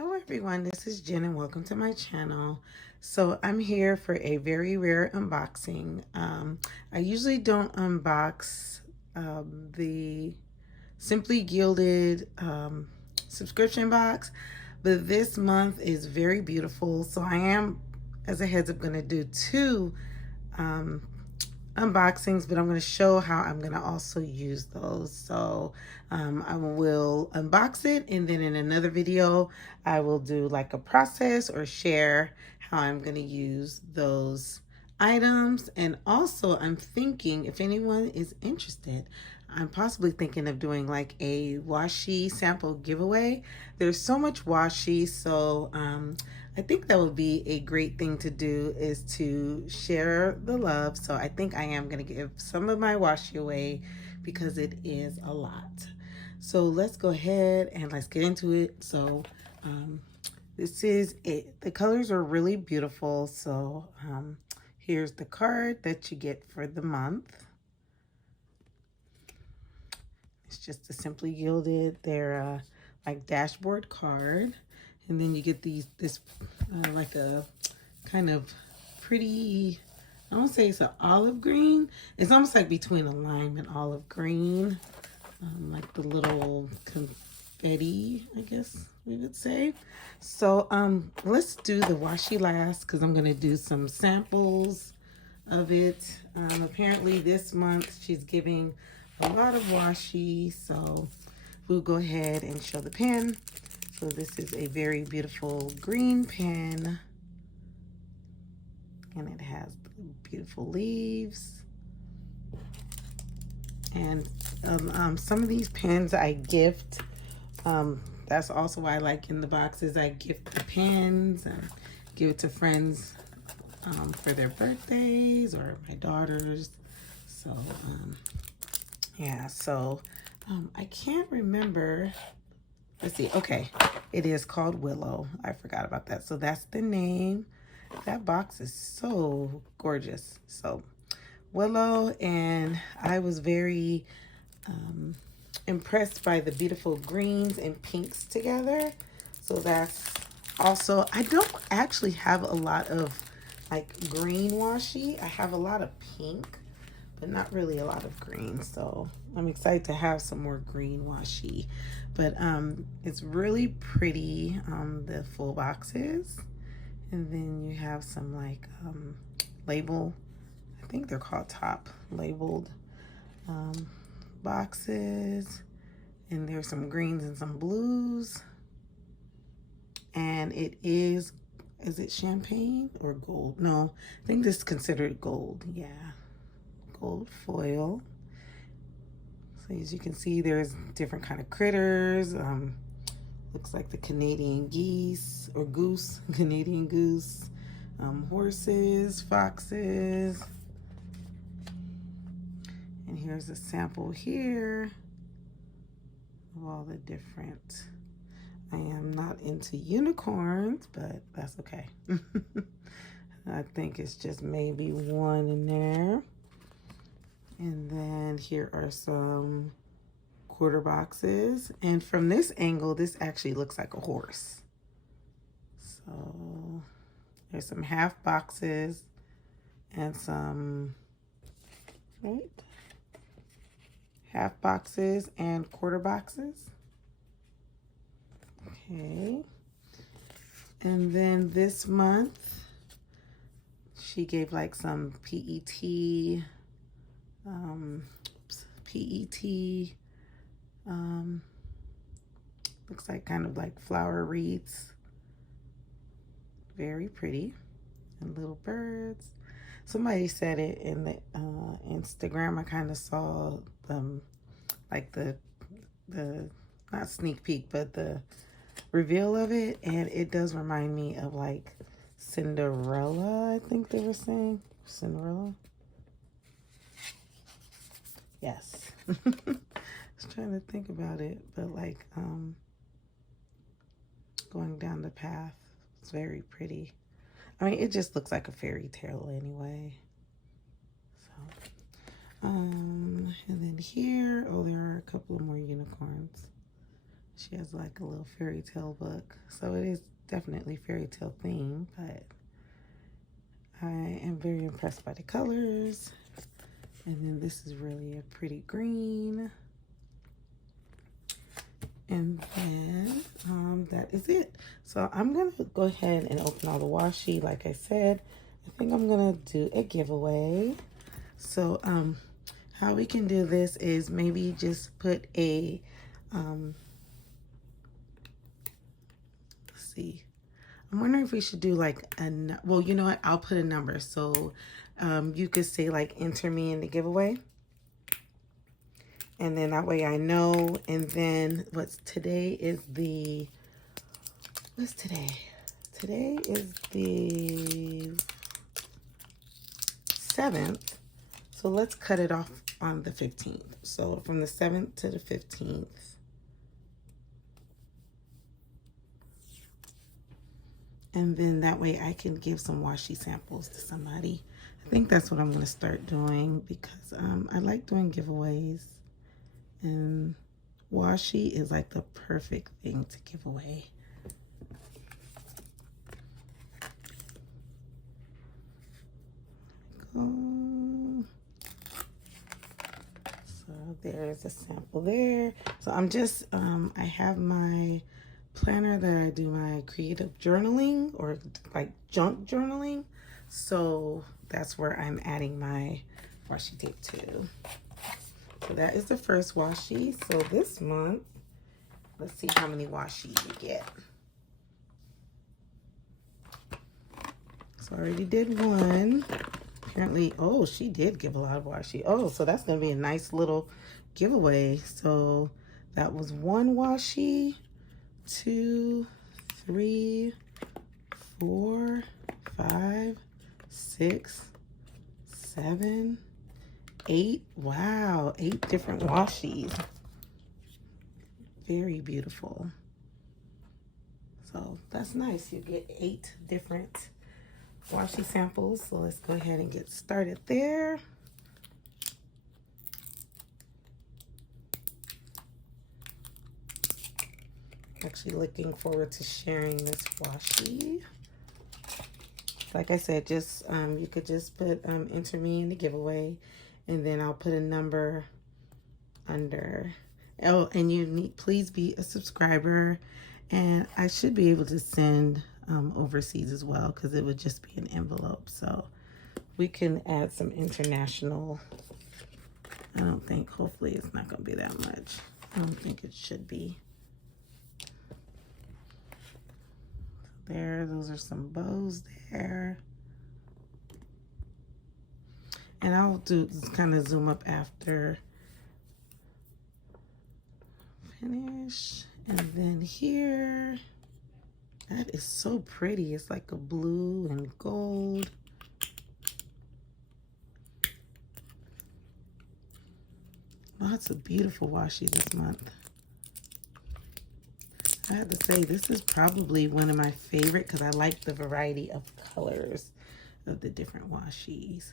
Hello everyone, this is Jen and welcome to my channel. So I'm here for a very rare unboxing. I usually don't unbox the Simply Gilded subscription box, but this month is very beautiful. So I am, as a heads up, going to do two um, unboxings, but I'm going to show how I'm going to also use those. So I will unbox it, and then in another video I will do like a process or share how I'm going to use those items. And also I'm thinking, if anyone is interested, I'm possibly thinking of doing like a washi sample giveaway. There's so much washi, so I think that would be a great thing to do, is to share the love. So I think I am going to give some of my washi away because it is a lot. So let's go ahead and let's get into it. So this is it. The colors are really beautiful. So here's the card that you get for the month. It's just a Simply Gilded. They're like dashboard card. And then you get this like a kind of pretty, I won't say it's an olive green. It's almost like between a lime and olive green. Like the little confetti, I guess we would say. So let's do the washi last, because I'm going to do some samples of it. Apparently this month she's giving a lot of washi, so we'll go ahead and show the pen. So this is a very beautiful green pen, and it has beautiful leaves. And some of these pens I gift. That's also why I like in the boxes. I gift the pens and give it to friends for their birthdays or my daughters. So yeah, so I can't remember. Let's see. Okay, it is called Willow. I forgot about that. So that's the name. That box is so gorgeous. So Willow, and I was very impressed by the beautiful greens and pinks together. So that's also, I don't actually have a lot of like green washi. I have a lot of pink, but not really a lot of green. So I'm excited to have some more green washi. But it's really pretty, the full boxes. And then you have some like label, I think they're called top labeled boxes. And there's some greens and some blues. And it is it champagne or gold? No, I think this is considered gold. Yeah, gold foil. So as you can see, there's different kind of critters. Looks like the Canadian geese or goose, Canadian goose, horses, foxes. And here's a sample here of all the different. I am not into unicorns, but that's okay. I think it's just maybe one in there. And then here are some quarter boxes. And from this angle, this actually looks like a horse. So there's some half boxes and some, right? Half boxes and quarter boxes. Okay. And then this month, she gave like some PET, looks like kind of like flower wreaths. Very pretty. And little birds. Somebody said it in the Instagram. I kind of saw like the not sneak peek, but the reveal of it, and it does remind me of like Cinderella. I think they were saying Cinderella. Yes. I was trying to think about it, but like going down the path, it's very pretty. I mean, it just looks like a fairy tale anyway. So and then here, oh, there are a couple of more unicorns. She has like a little fairy tale book. So it is definitely fairy tale theme, but I am very impressed by the colors. And then this is really a pretty green. And then that is it. So I'm gonna go ahead and open all the washi. Like I said, I think I'm gonna do a giveaway. So how we can do this is maybe just put a let's see. I'm wondering if we should do like well, you know what? I'll put a number. So you could say like enter me in the giveaway. And then that way I know. And then what's today is what's today? Today is the 7th. So let's cut it off on the 15th. So from the 7th to the 15th. And then that way I can give some washi samples to somebody. I think that's what I'm going to start doing because I like doing giveaways. And washi is like the perfect thing to give away. Go. So there's a sample there. So I'm just, I have my planner that I do my creative journaling or like junk journaling. So that's where I'm adding my washi tape to. So that is the first washi. So this month, let's see how many washi you get. So I already did one. Apparently, oh, she did give a lot of washi. Oh, so that's going to be a nice little giveaway. So that was 1 washi, 2, 3, 4, 5, 6, 7, 8. Wow, 8 different washis. Very beautiful. So that's nice. You get 8 different washi samples. So let's go ahead and get started there. Actually looking forward to sharing this washi. Like I said, just you could just put enter me in the giveaway, and then I'll put a number under. Oh, and you need, please be a subscriber, and I should be able to send overseas as well because it would just be an envelope. So we can add some international. I don't think, hopefully it's not going to be that much. I don't think it should be. There, those are some bows there. And I'll do kind of zoom up after finish. And then here, that is so pretty. It's like a blue and gold. Lots of beautiful washi this month. I have to say, this is probably one of my favorite because I like the variety of colors of the different washis.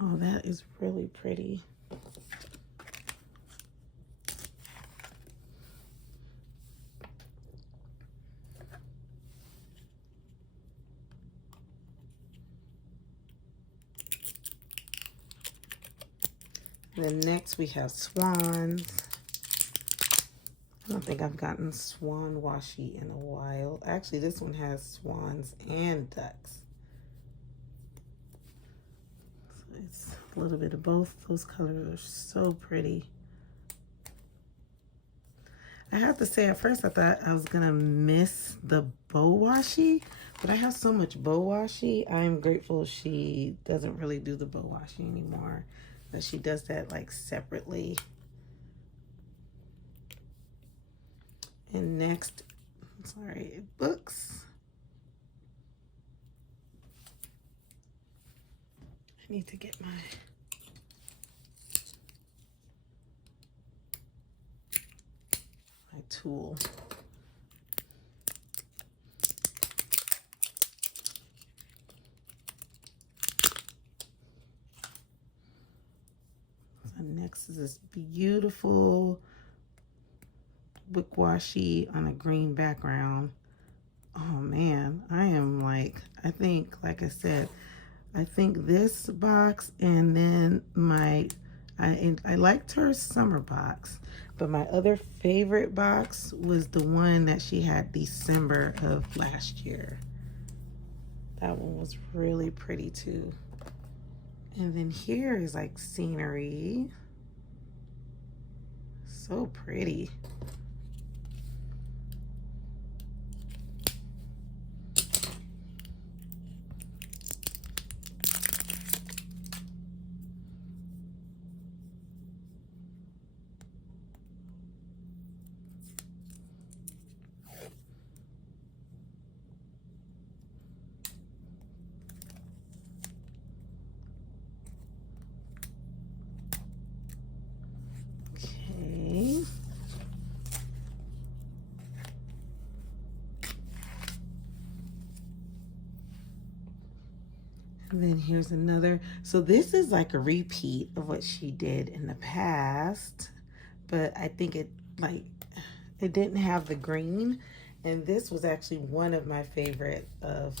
Oh, that is really pretty. And then next we have swans. I don't think I've gotten swan washi in a while. Actually, this one has swans and ducks. So it's a little bit of both. Those colors are so pretty. I have to say, at first I thought I was gonna miss the bow washi, but I have so much bow washi. I'm grateful she doesn't really do the bow washi anymore, that she does that like separately. And next, sorry, books. I need to get my tool. Next is this beautiful wick washi on a green background. Oh man, I am like, I think, like I said, I think this box and then I liked her summer box, but my other favorite box was the one that she had December of last year. That one was really pretty too. And then here is like scenery. So pretty. Okay. And then here's another. So this is like a repeat of what she did in the past, but I think it didn't have the green. And this was actually one of my favorite of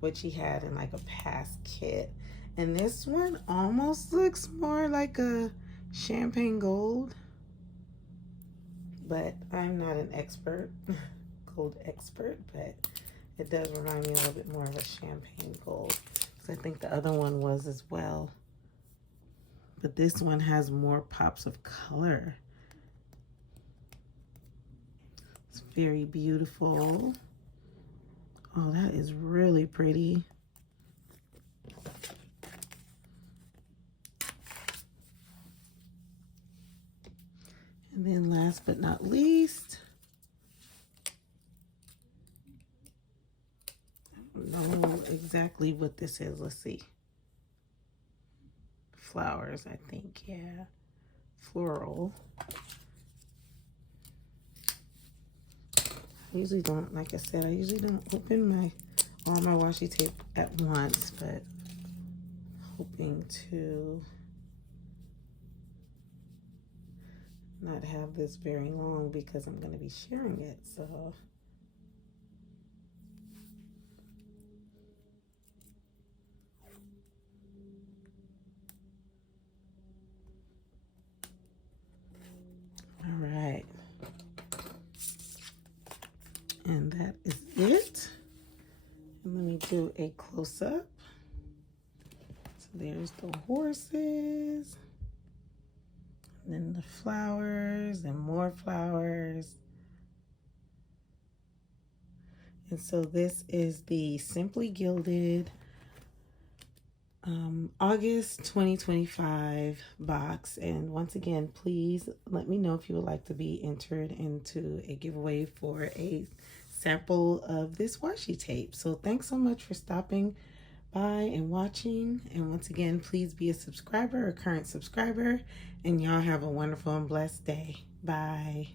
what she had in like a past kit. And this one almost looks more like a champagne gold, but I'm not an expert, gold expert, but it does remind me a little bit more of a champagne gold. I think the other one was as well. But this one has more pops of color. It's very beautiful. Oh, that is really pretty. And then last but not least, know exactly what this is. Let's see. Flowers, I think. Yeah. Floral. I usually don't, like I said, I usually don't open all my washi tape at once, but hoping to not have this very long because I'm going to be sharing it. So all right, and that is it. And let me do a close-up. So there's the horses, and then the flowers, and more flowers. And so this is the Simply Gilded August 2025 box. And once again, please let me know if you would like to be entered into a giveaway for a sample of this washi tape. So thanks so much for stopping by and watching. And once again, please be a subscriber or current subscriber. And y'all have a wonderful and blessed day. Bye.